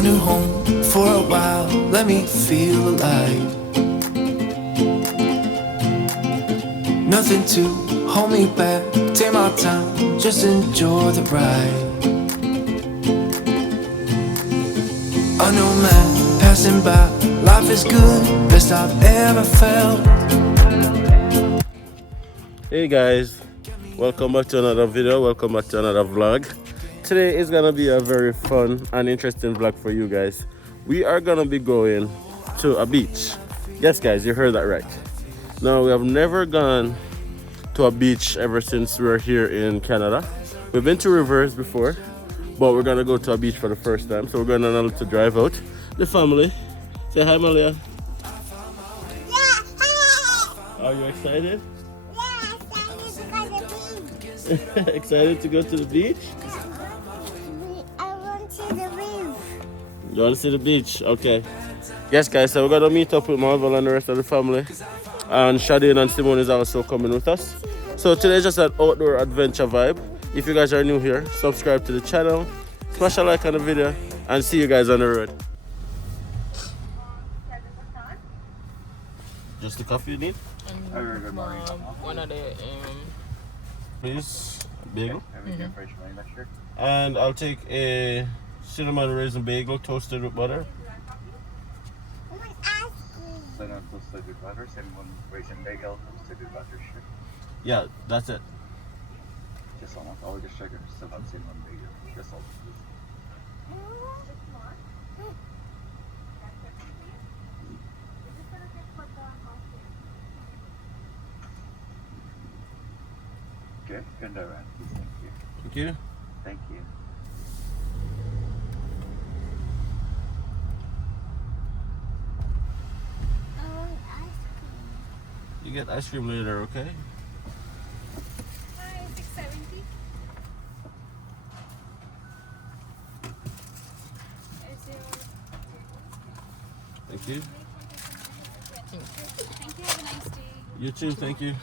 a new home for a while, let me feel alive. Nothing to hold me back, take my time, just enjoy the ride. A new man passing by, life is good, best I've ever felt. Hey guys, welcome back to another video, welcome back to another vlog. Today is gonna be a very fun and interesting vlog for you guys. We are gonna be going to a beach. Yes guys, you heard that right. Now we have never gone to a beach ever since we were here in Canada. We've been to rivers before, but we're gonna go to a beach for the first time. So we're going on a little drive out. The family. Say hi, Malia. Are you excited? Excited to go to the beach? I want to see the beach. You want to see the beach? Okay. Yes, guys, so we're going to meet up with Marvel and the rest of the family. And Shadine and Simone is also coming with us. So today's just an outdoor adventure vibe. If you guys are new here, subscribe to the channel, smash a like on the video, and see you guys on the road. Just the coffee you need? One of the Please, bagel. Sure. And I'll take a cinnamon raisin bagel toasted with butter. Cinnamon toasted with butter, cinnamon raisin bagel toasted with butter, sure. Yeah, that's it. Just almost all the sugar, still not cinnamon bagel. Just all. Okay, turn that around, please. Thank you. Thank you. Thank you. I want ice You get ice cream later, okay? Hi, 670. Thank you. Thank you. Have a nice day. You too, thank you.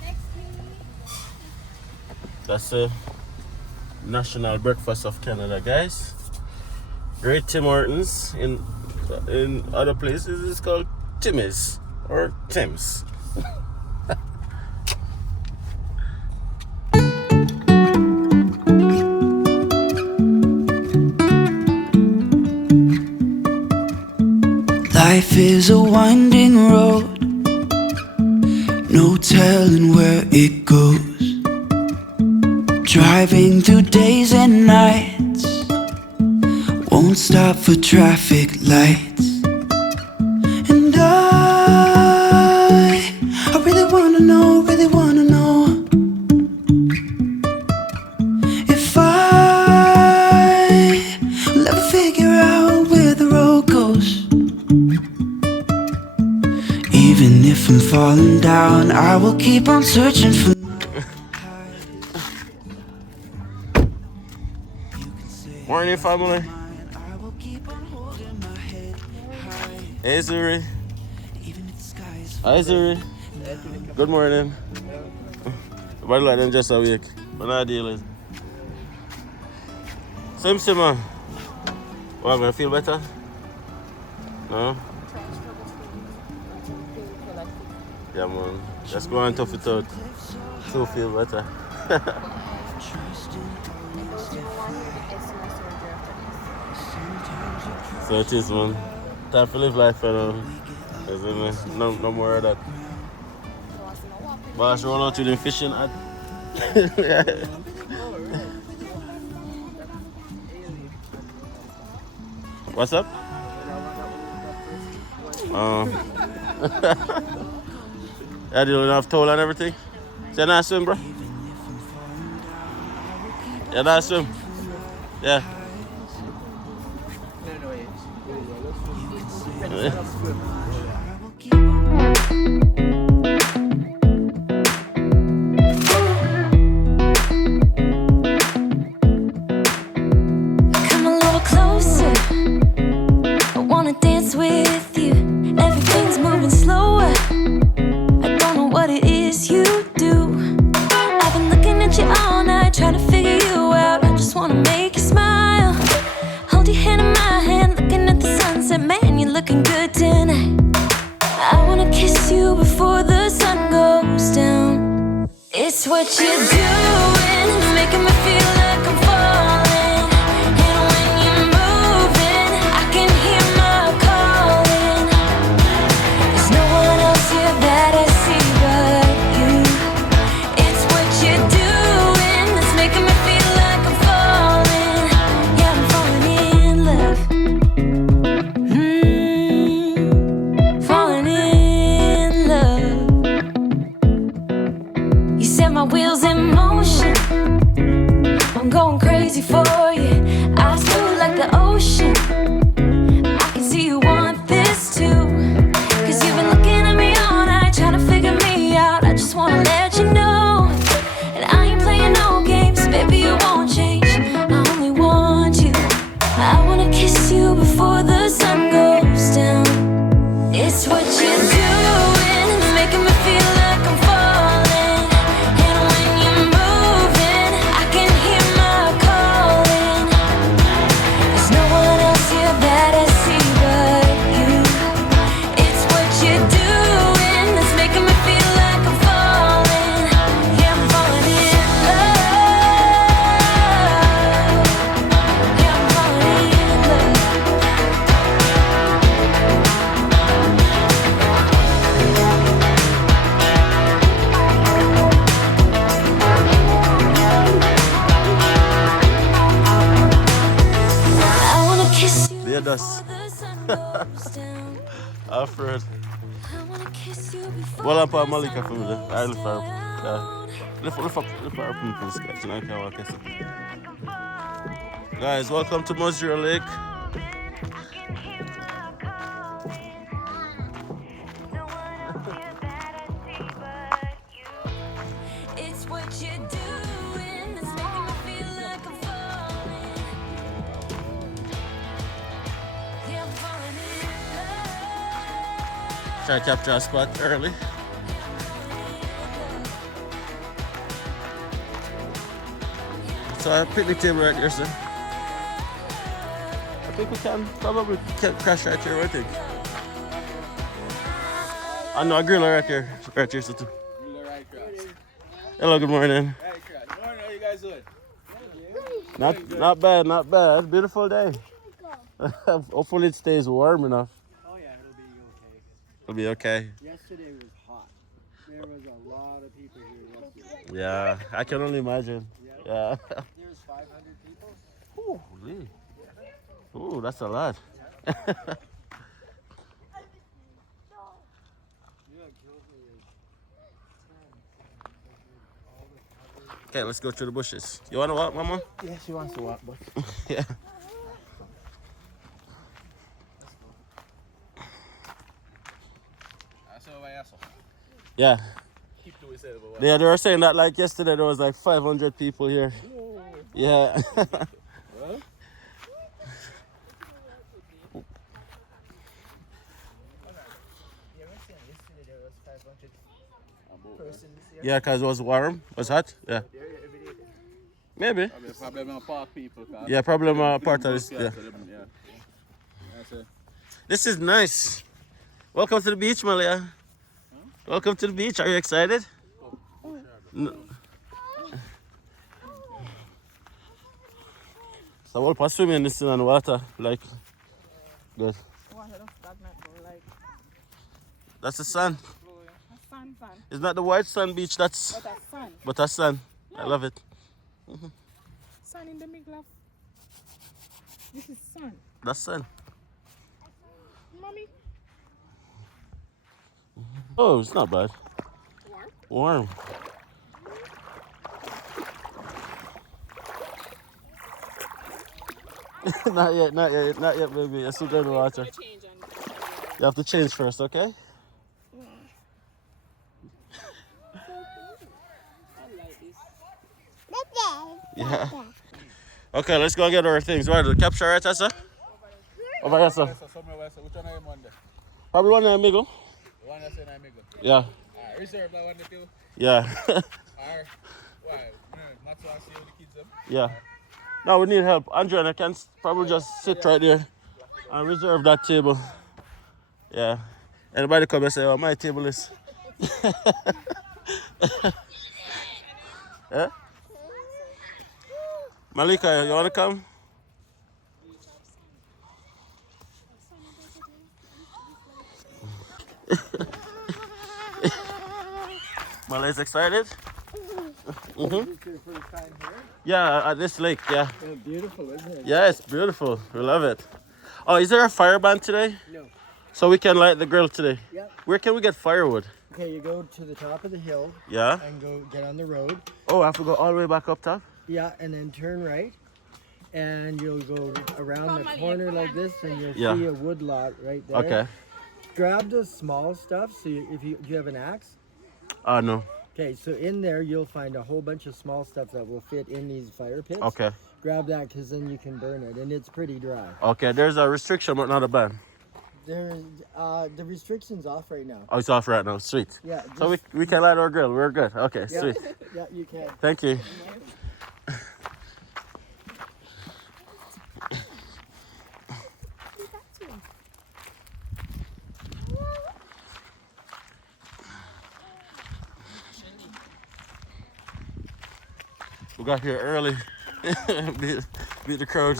Next, please. That's the national breakfast of Canada, guys. Great Tim Hortons. In other places it's called Timmy's or Tim's. Life is a winding road, no telling where it goes. Driving through days and nights, won't stop for traffic lights. And I really wanna know, if I will ever figure out where the road goes. Even if I'm falling down, I will keep on searching for. Morning, family. Hey, Zuri. Hi, Zuri. Good morning. But like them just a week. But not dealing. Sim Simma. What, gonna feel better? No? Yeah, man. Let's go and tough it out. So feel better. So it is, man. Time to live life, you know. No more of that. But I should roll out to the fishing at. What's up? Yeah, do you have towel and everything? So you're not swim, bro? You're not swim? Yeah. Come a little closer. I wanna dance with you. Everything's moving slower. I don't know what it is you do. I've been looking at you all night, trying to figure you out. I just wanna make you smile. Hold your hand in my hand, look It's what you're doing, it's making me feel like I'm falling. And when you're moving, I can hear my calling. There's no one else here that I see but you. It's what you're doing, it's making me feel like I'm falling. Yeah, I'm falling in love. Falling in love. You set my wheels in motion. I'm going crazy for you. Eyes blue like the ocean. I can see you want this too. Cause you've been looking at me all night, trying to figure me out. I just wanna let you know. And I ain't playing no games, baby, you won't change. I only want you. I wanna kiss you before the sun goes down. It's what you're doing, it's making me feel like I'm falling. And when you're moving, I can hear my calling. There's no one else here that I see but you. It's what you're doing, it's making me feel like I'm falling. Yeah, I'm falling in love. Yeah, I'm falling in love. I wanna kiss you Yeah, before that's- the sun goes down. Alfred. I wanna kiss you before Well, I'm the Malika sun from the goes Isle of down. Lift up from sketch and I can walk us. Guys, welcome to Mosriel Lake. It's what you're doing that's making me feel like I'm falling. Yeah, I'm falling in love. Try to capture a spot early. So I picnic table right here, sir. I think we can probably crash right here, I think. I know a griller right here, so too. Hello, good morning. Hey, Crash. Morning, how you guys doing? Not bad. Beautiful day. Hopefully it stays warm enough. Oh, yeah, it'll be okay. It'll be okay. Yesterday was hot. There was a lot of people here yesterday. Yeah, I can only imagine. Yeah. There's 500 people. Holy. Ooh, that's a lot. Okay, let's go through the bushes. You wanna walk, Mama? Yeah, she wants to walk, but Yeah. Yeah. keep to yourself. Yeah, they were saying that like yesterday there was like 500 people here. Yeah. Well, yesterday there was 500 persons here. Yeah, because it was warm. It was hot. Yeah. Maybe. I mean, probably not park people. Yeah, probably part of this. Yeah. That's it. This is nice. Welcome to the beach, Malia. Welcome to the beach. Are you excited? No. So we'll pass swimming in this in the water, like good. That's the sun. Sun. It's not the white sand beach. That's But a sun. but that's sun. I love it. Sun in the middle of. This is sun. That's sun. Mommy. Oh, it's not bad. Warm. Not yet, baby. You're still going to water. You have to change first, okay? Yeah. Okay, let's go get our things. Where the capture right, sir? Over here, sir. Which one are you on there? Probably one there, amigo. The one that's in Amigo. Yeah. Reserve that one too. Yeah. Or, why? Not to ask you the kids them. Yeah. Now we need help. Andrew and I can probably just sit right there and reserve that table. Yeah. Anybody come and say, oh, my table is. Malika, you wanna come? Malika's excited? Is this your first time here? Yeah, at this lake, yeah. Yeah, beautiful, isn't it? Yeah, it's beautiful. We love it. Oh, is there a fire ban today? No. So we can light the grill today? Yep. Where can we get firewood? Okay, you go to the top of the hill Yeah? and go get on the road. Oh, I have to go all the way back up top? Yeah, and then turn right. And you'll go around the corner like this, and you'll Yeah. see a wood lot right there. Okay. Grab the small stuff. So do you have an axe? No. Okay, so in there you'll find a whole bunch of small stuff that will fit in these fire pits. Okay. Grab that because then you can burn it, and it's pretty dry. Okay, there's a restriction but not a ban. There's the restrictions off right now. Oh, it's off right now. Sweet. Yeah. So we can light our grill. We're good. Okay, yeah, sweet. yeah, you can. Thank you. We got here early. beat the crowd.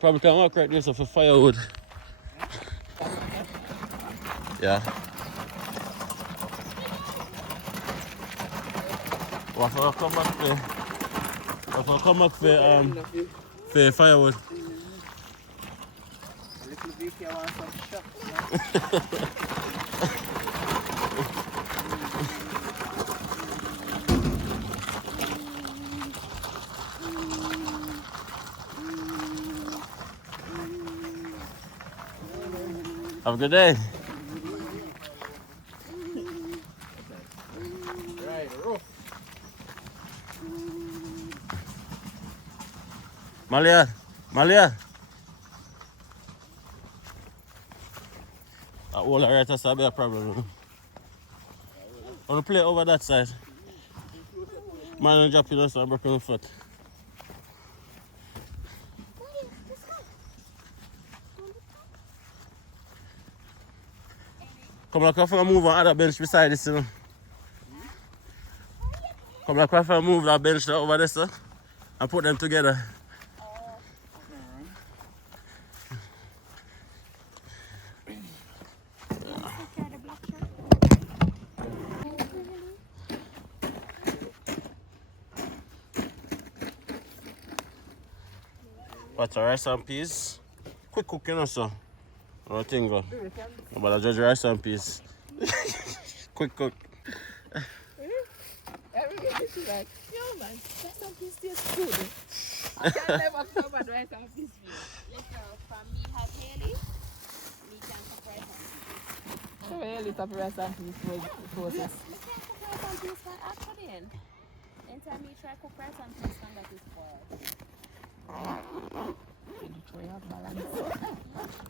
Probably can walk right there so for firewood. Yeah. What if I come back for? What if I come back for firewood? Little Vicky, I want some shots. Have a good day. Right, roof. Malia. That wall right that's a bit a problem. I want to play over that side. Man, drop you so I broke my foot. Come like if I move on other bench beside this, you know. Come like if I move that bench over there, sir, and put them together. What's a rice and peas? Quick cooking, you know, sir. I think go. But I judge rice and peas. Quick cook. Everybody is like, yo man, rice and peas tastes good. I can never come and rice and peas. From me have Haley, me can cook rice and peas. So Haley top rice and peas process. Me can cook rice and peas for afternoon. Anytime me try cook rice and peas, and that is spoiled.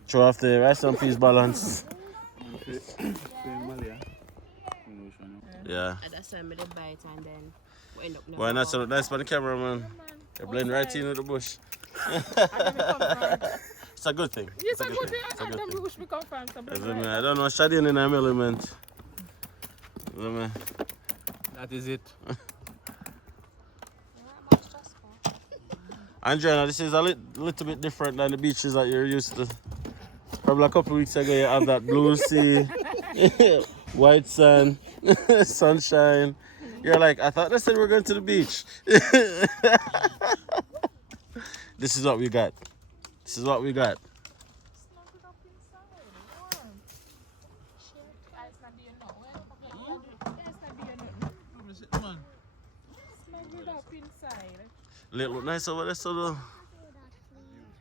Throw off the rice and peas balance. Yeah. And that's why I made it bite and then we end up Why not so nice for the camera, man? You blend right in with the bush. It's a good thing. It's a good thing. It's a And good then we thing. wish we come from some Yes, man. I don't know, shading in an element. Yes, man. That is it. Andrea, this is a little bit different than the beaches that you're used to. Probably a couple weeks ago, you have that blue sea, white sand, sunshine. You're like, I thought they said we're going to the beach. This is what we got. This is what we got. It look nice over there, so though.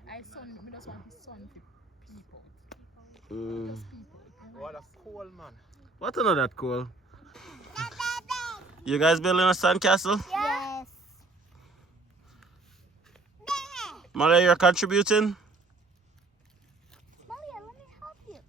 I just want the sun to people. What a cool man. What another that cool? You guys building a sandcastle? Yes. Maria, you're contributing? Maria, let me help you.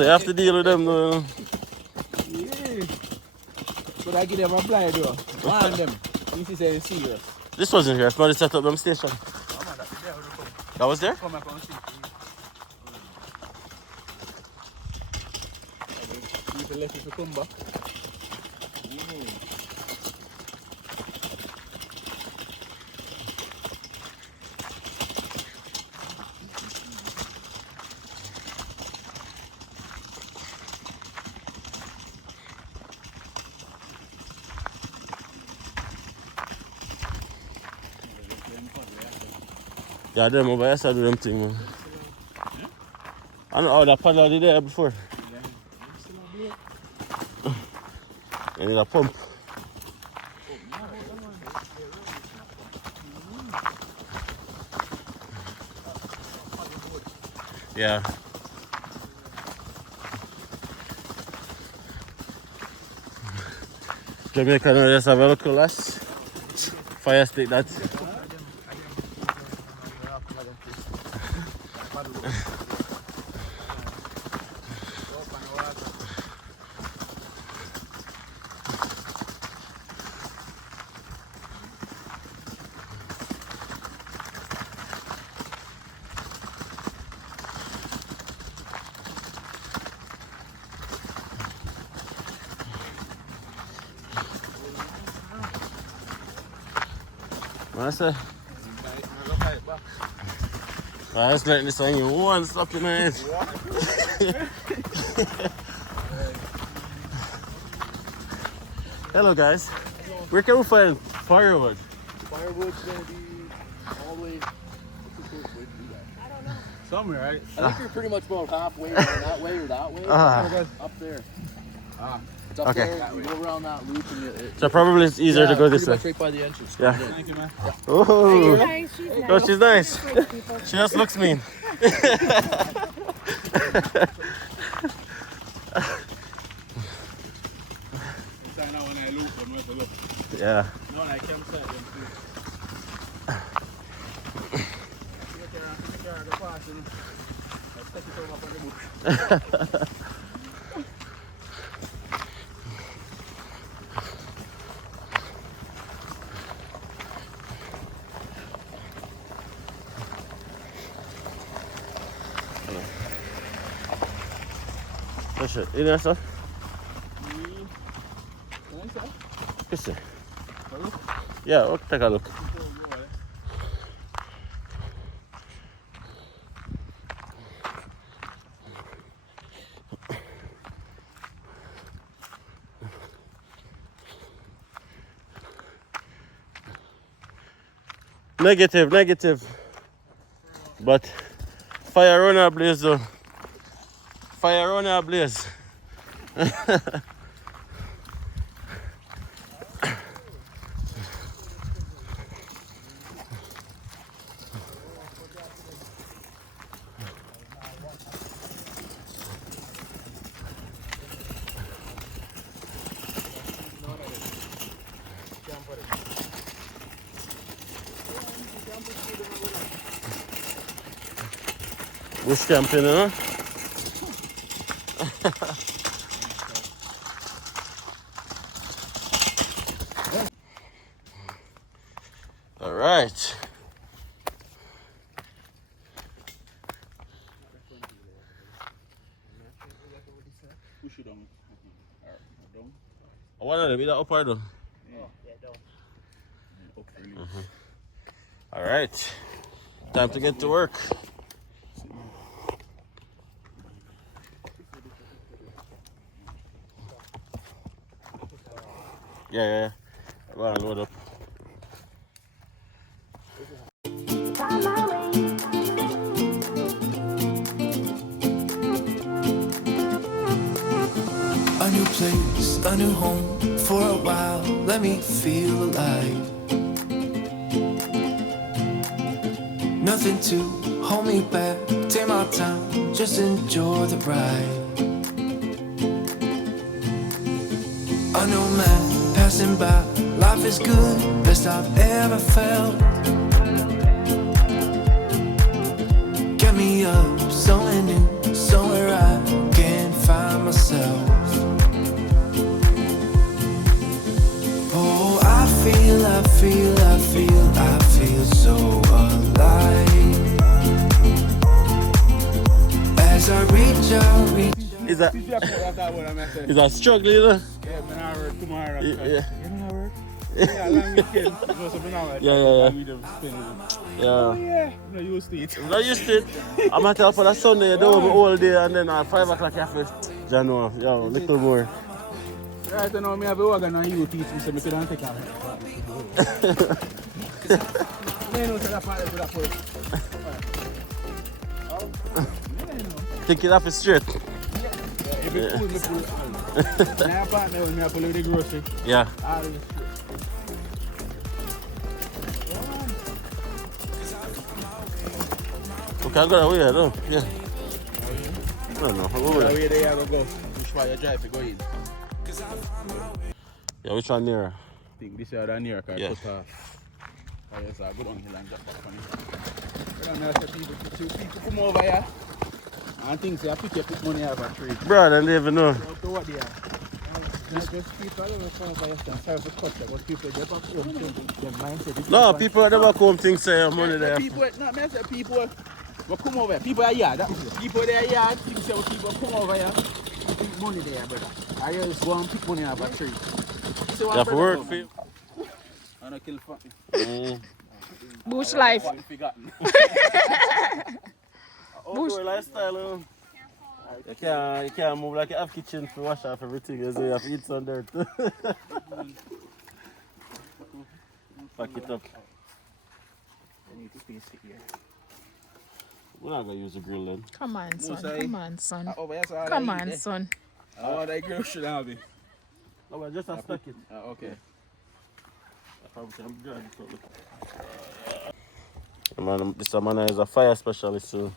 so you have to deal with them though. Yeah. But I give them a blind though. Warn them. This is a serious. This wasn't here. Somebody set up them station. That was there? Come and come see. People left if you come back. Yeah, them over here do them thing, man. I know how that paddle did there before. You need a pump. Yeah. Jamaican just have a local last fire stick that. What I say? I was letting this on you one stop in my head. Hello guys. Where can we find firewood? Firewood's gonna be all the way. Somewhere, right? I think you're pretty much about halfway that way or that way. Up there. It's up Okay. there. You go around that loop and So probably it's easier to go this way. Right by the entrance. Yeah. Thank you, man. Oh, Nice, she's nice. oh, she's nice. She just looks mean. Yeah. No, I can't say them too. Push it. In there, sir? Yes, sir. Yeah, we'll take a look. Negative. But fire on our blaze though. Fire on our blaze. Bush camping, huh? All right. Push it down. Down. I want to be that up or down? All right. Time to get to work. Yeah. Go on, load up. A new place, a new home. For a while, let me feel alive. Nothing to hold me back. Take my time, just enjoy the ride. A new man passing by. Life is good, best I've ever felt. Get me up, somewhere new, somewhere I can that If you have to that one, I'm saying. is that struggling, you know? Yeah, man, I work tomorrow. Yeah. You know, I work. Yeah, long weekend. You know, so I'm not Yeah. with them spending. Yeah. Oh, yeah. I'm not used to it. I'm not used to it. I'm at up on a Sunday, you do it all day, and then at 5 o'clock you have to January. Yo, little more. Right now, I have a wagon and you teach me, so I couldn't take off. I know, so that part of that point. Take it off it straight. If you pull me, pull it. My partner with me, I pull with the grocery. Yeah. All the straight. We can go that way, though. Yeah. I don't know. I'll go The there. way they have to go. Which way you drive to go in? Yeah, which one nearer? I think this is the near car Yeah. cut off. Oh, yes, I go down hill and drop back on it. But I say people come over here and think say I put money out of a trade. Bro, I don't even know. So up to what they are. Just people don't come over here and serve the cut, but people they back home their mindset is No, different. people at the back home think say money there. People, no, I say people will come over here. People are here. People they are here think say people come over here and think money there, brother. I just go and pick money out of a trade. You have to work for you. I don't kill fun. Bush life. Outdoor lifestyle. You can't move like you have kitchen to wash off everything, so you have to eat some dirt. Pack it up. I need to space it here. We're not gonna use the grill then. Come on, son. Musai. Come on, son. Over here, so all Come I eat, on, eh? son. I want that girl should have it. No, but just a stuck it. Okay. Man, this man is a fire specialist, so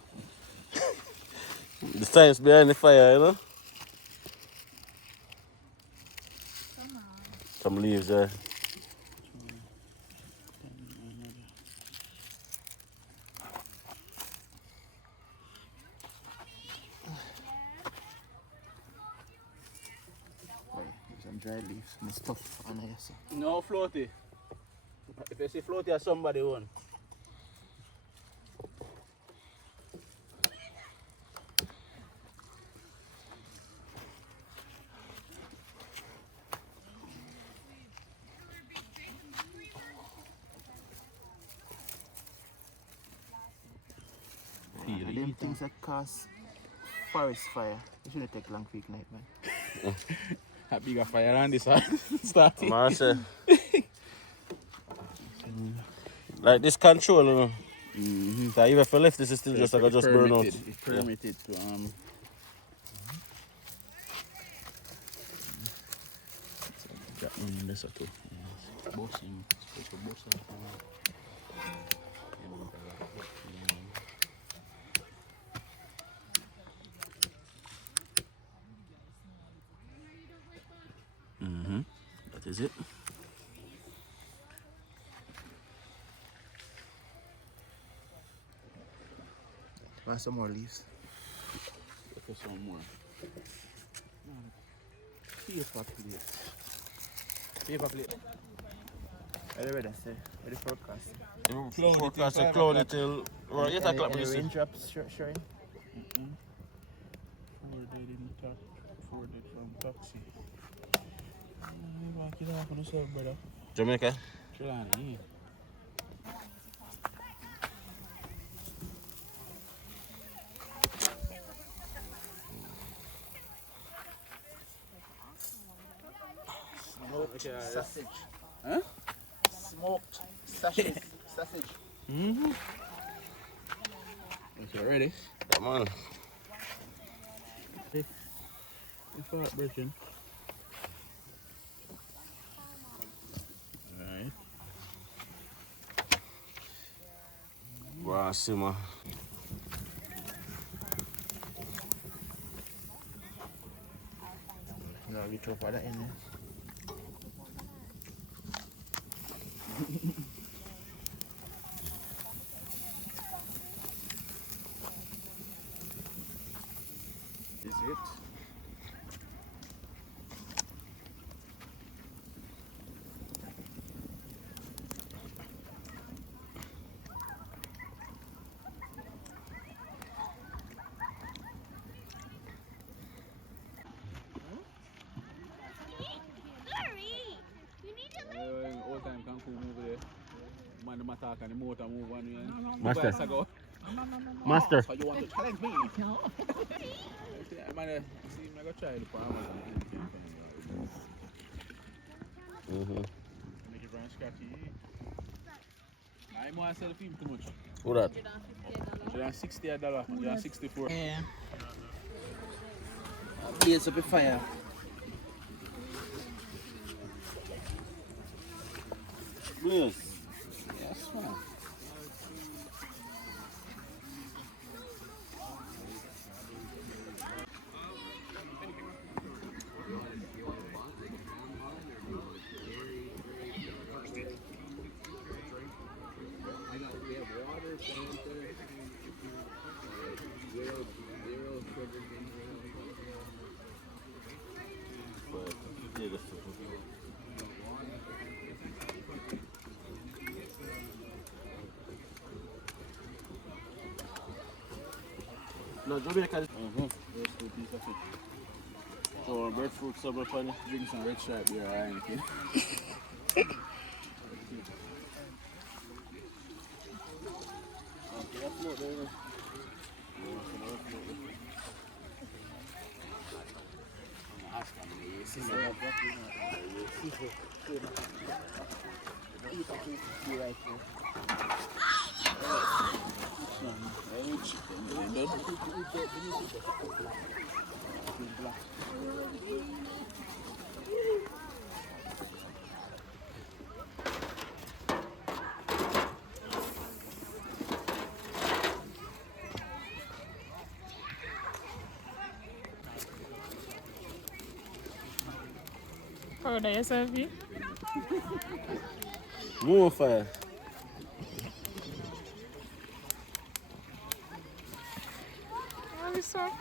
the science behind the fire, you know. Some leaves there. Some dry leaves, my stuff on here. So. No floaty. If you see floaty, somebody won. Them things that cause forest fire. You shouldn't take long to ignite, man. A bigger fire on this one. Starting. Man, say, like this control, you know. So even if I left this, it's still just like I just burn out. It's permitted to That one this too. Bossing, special bossing. That is it. Want some more leaves? For some more. Paper plate. Paper plate. Are you ready, sir? Ready for forecast? Forecast a cloudy till, well, 8 o'clock. Any Any raindrops showing? Forwarded in talk. Forwarded from taxi. Get off of the sub, brother. Jamaica? Trelawney. Sausage. Huh? Smoked sausage. Sausage. Okay, ready? Come on. If I Bridging. Alright. Wow, simmer. No, we throw that in there. Is it? talk and the motor move on you. Master. Guys, I go, Master. so you want to challenge me? Man, see, I'm going to try the farmers. Make it brand scratchy. I want to sell the film too much. Who that? $168, $164. Yeah. Blaze up a fire. Yes. Yes, man. No, Jamaica. Breadfruit piece of fish. So, breadfruit summer funny. Drink some red stripe beer or anything. Proud of yourself, you? More fire. What is that?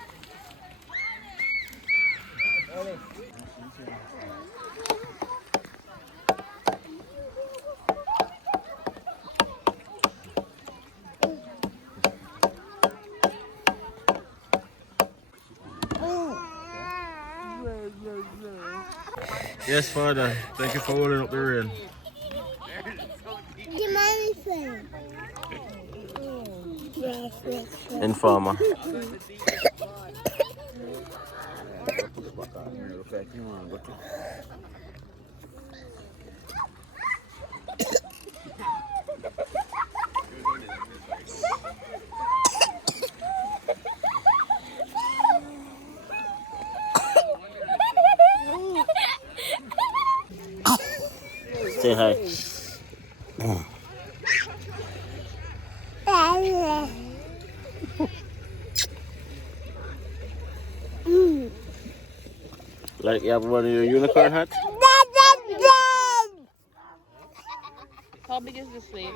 Yes, Father. Thank you for holding up the rain. Informer. Say hi. Like you have one of your unicorn hats? How big is this slave?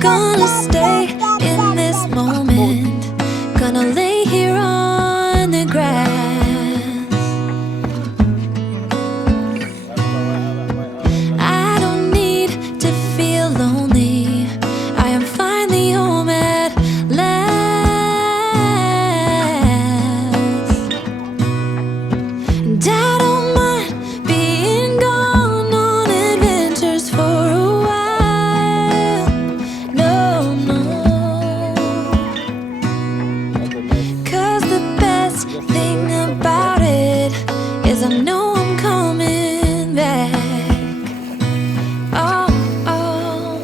Gonna stay in this moment. Gonna lay here on the grass. I don't need to feel lonely. I am finally home at last. And I don't mind being gone on adventures for a while. No, no. 'Cause the best thing about it is I know I'm coming back. Oh, oh.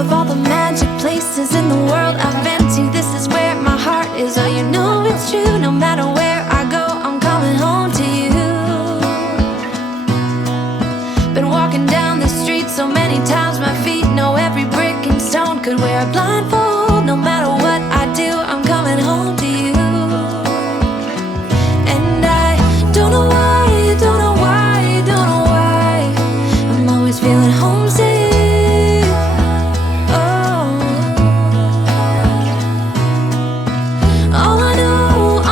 Of all the magic places in the world I've been to, this is where my heart is. Oh, you know it's true. No matter where I go, I'm coming home to you. Been walking down the street so many times, my feet know every brick and stone. Could wear a blindfold. No matter what I do, I'm coming home to you. And I don't know why, don't know why, don't know why I'm always feeling homesick. Oh, all I know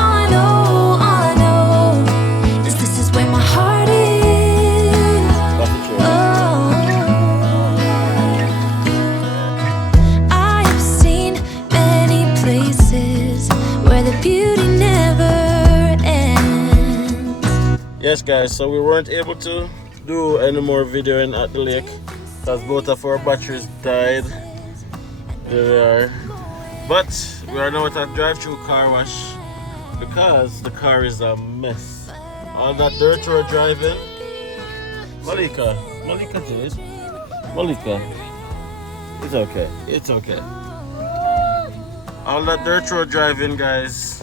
Yes guys, so we weren't able to do any more videoing at the lake because both of our batteries died. There they are. But we are now at a drive-through car wash because the car is a mess. All that dirt we're driving. Malika did. Malika. It's okay. It's okay. All that dirt road driving, guys.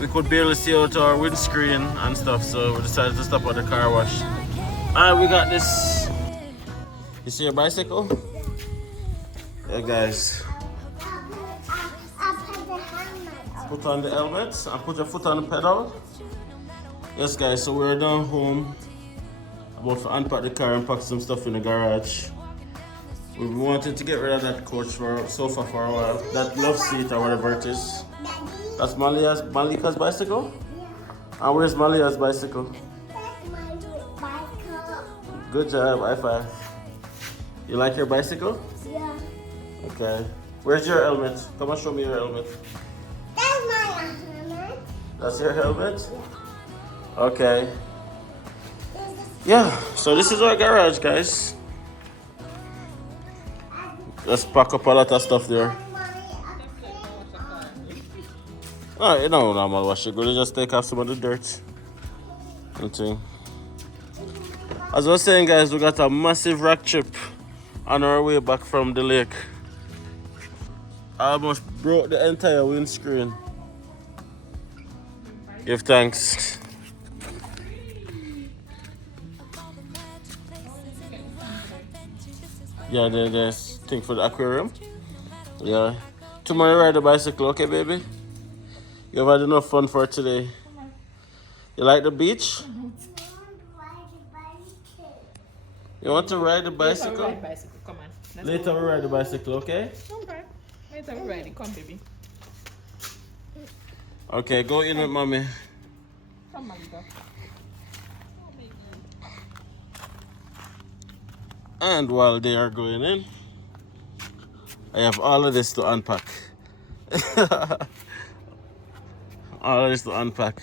We could barely see out our windscreen and stuff, so we decided to stop at the car wash. And we got this. You see your bicycle? Yeah, guys. Put on the helmet and put your foot on the pedal. Yes, guys, so we're down home. About to unpack the car and pack some stuff in the garage. We wanted to get rid of that sofa for a while. That love seat or whatever it is. That's Malika's bicycle? And where's Malia's bicycle? That's my bicycle. Good job, high five. You like your bicycle? Yeah. Okay. Where's your helmet? Come and show me your helmet. That's my helmet. That's your helmet? Okay. Yeah, so this is our garage, guys. Let's pack up a lot of stuff there. Oh, you know, normal wash it. Go to just take off some of the dirt. Nothing. As I was saying, guys, we got a massive rock chip on our way back from the lake. I almost broke the entire windscreen. Give thanks. Yeah, there's thing for the aquarium. Yeah. Tomorrow ride the bicycle, okay, baby? You've had enough fun for today. You like the beach? You want to ride the bicycle? Ride bicycle, come on. Later we ride the bicycle, okay? Okay. Later we ride it, come baby. Okay, go in with mommy. Come on, go. And while they are going in, I have all of this to unpack. All of this to unpack.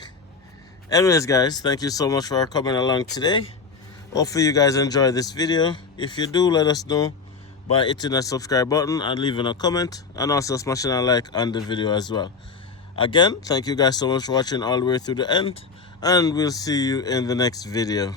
Anyways, guys, thank you so much for coming along today. Hopefully you guys enjoy this video. If you do, let us know by hitting that subscribe button and leaving a comment, and also smashing a like on the video as well. Again, thank you guys so much for watching all the way through the end, and we'll see you in the next video.